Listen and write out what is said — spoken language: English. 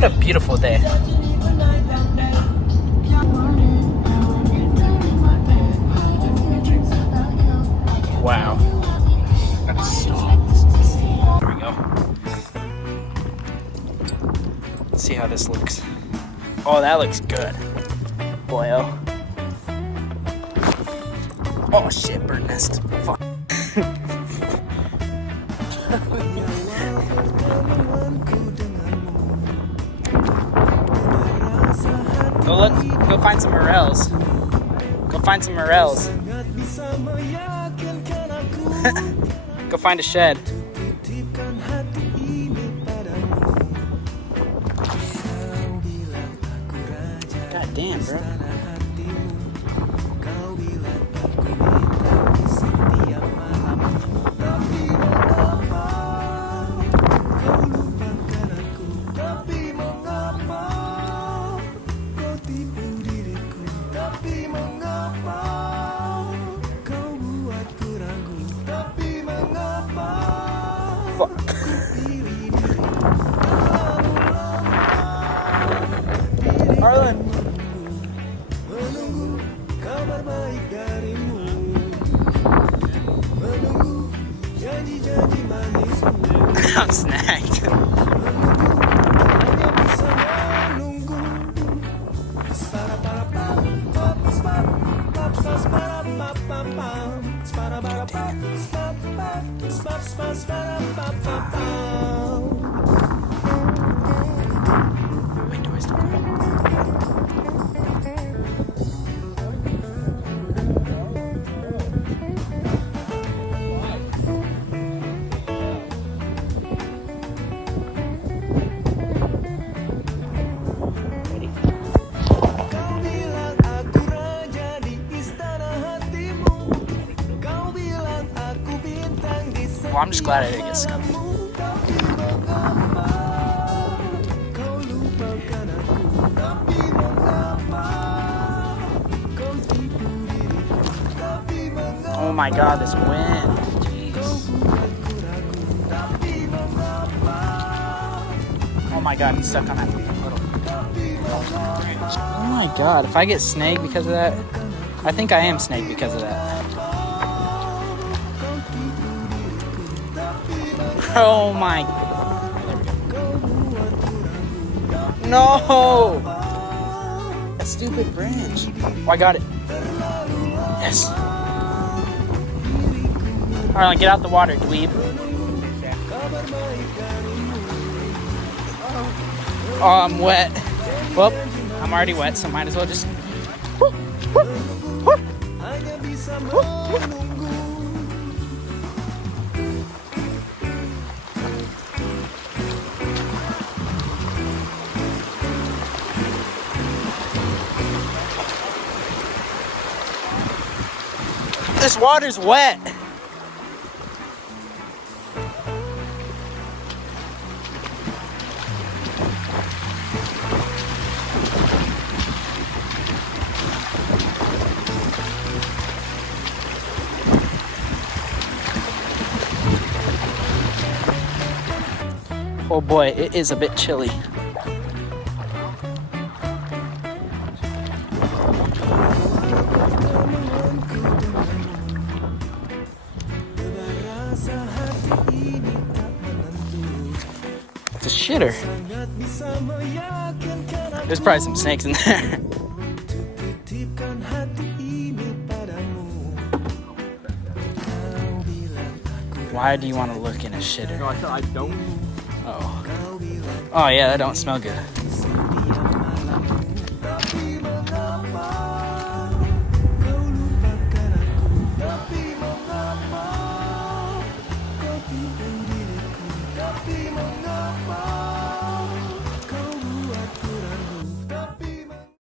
What a beautiful day. Wow. Gotta stop. There we go. Let's see how this looks. Oh, that looks good. Boy, oh. Oh shit, bird nest. Fuck. Go look, go find some morels. Go find some morels. Go find a shed. God damn, bro. Fuck. Arlen. I'm snagged. Wait, do I still go? Well, I'm just glad I didn't get skunked. Oh my god, this wind. Jeez. Oh my god, he's stuck on that little. Oh my god, if I get snagged because of that, I think I am snagged because of that. Oh my. There we go. No! That stupid branch. Oh, I got it. Yes. Alright, get out the water, dweeb. Oh, I'm wet. Well, I'm already wet, so might as well just. This water's wet. Oh boy, it is a bit chilly. It's a shitter. There's probably some snakes in there. Why do you want to look in a shitter? No, I don't. Oh. Oh yeah, that don't smell good.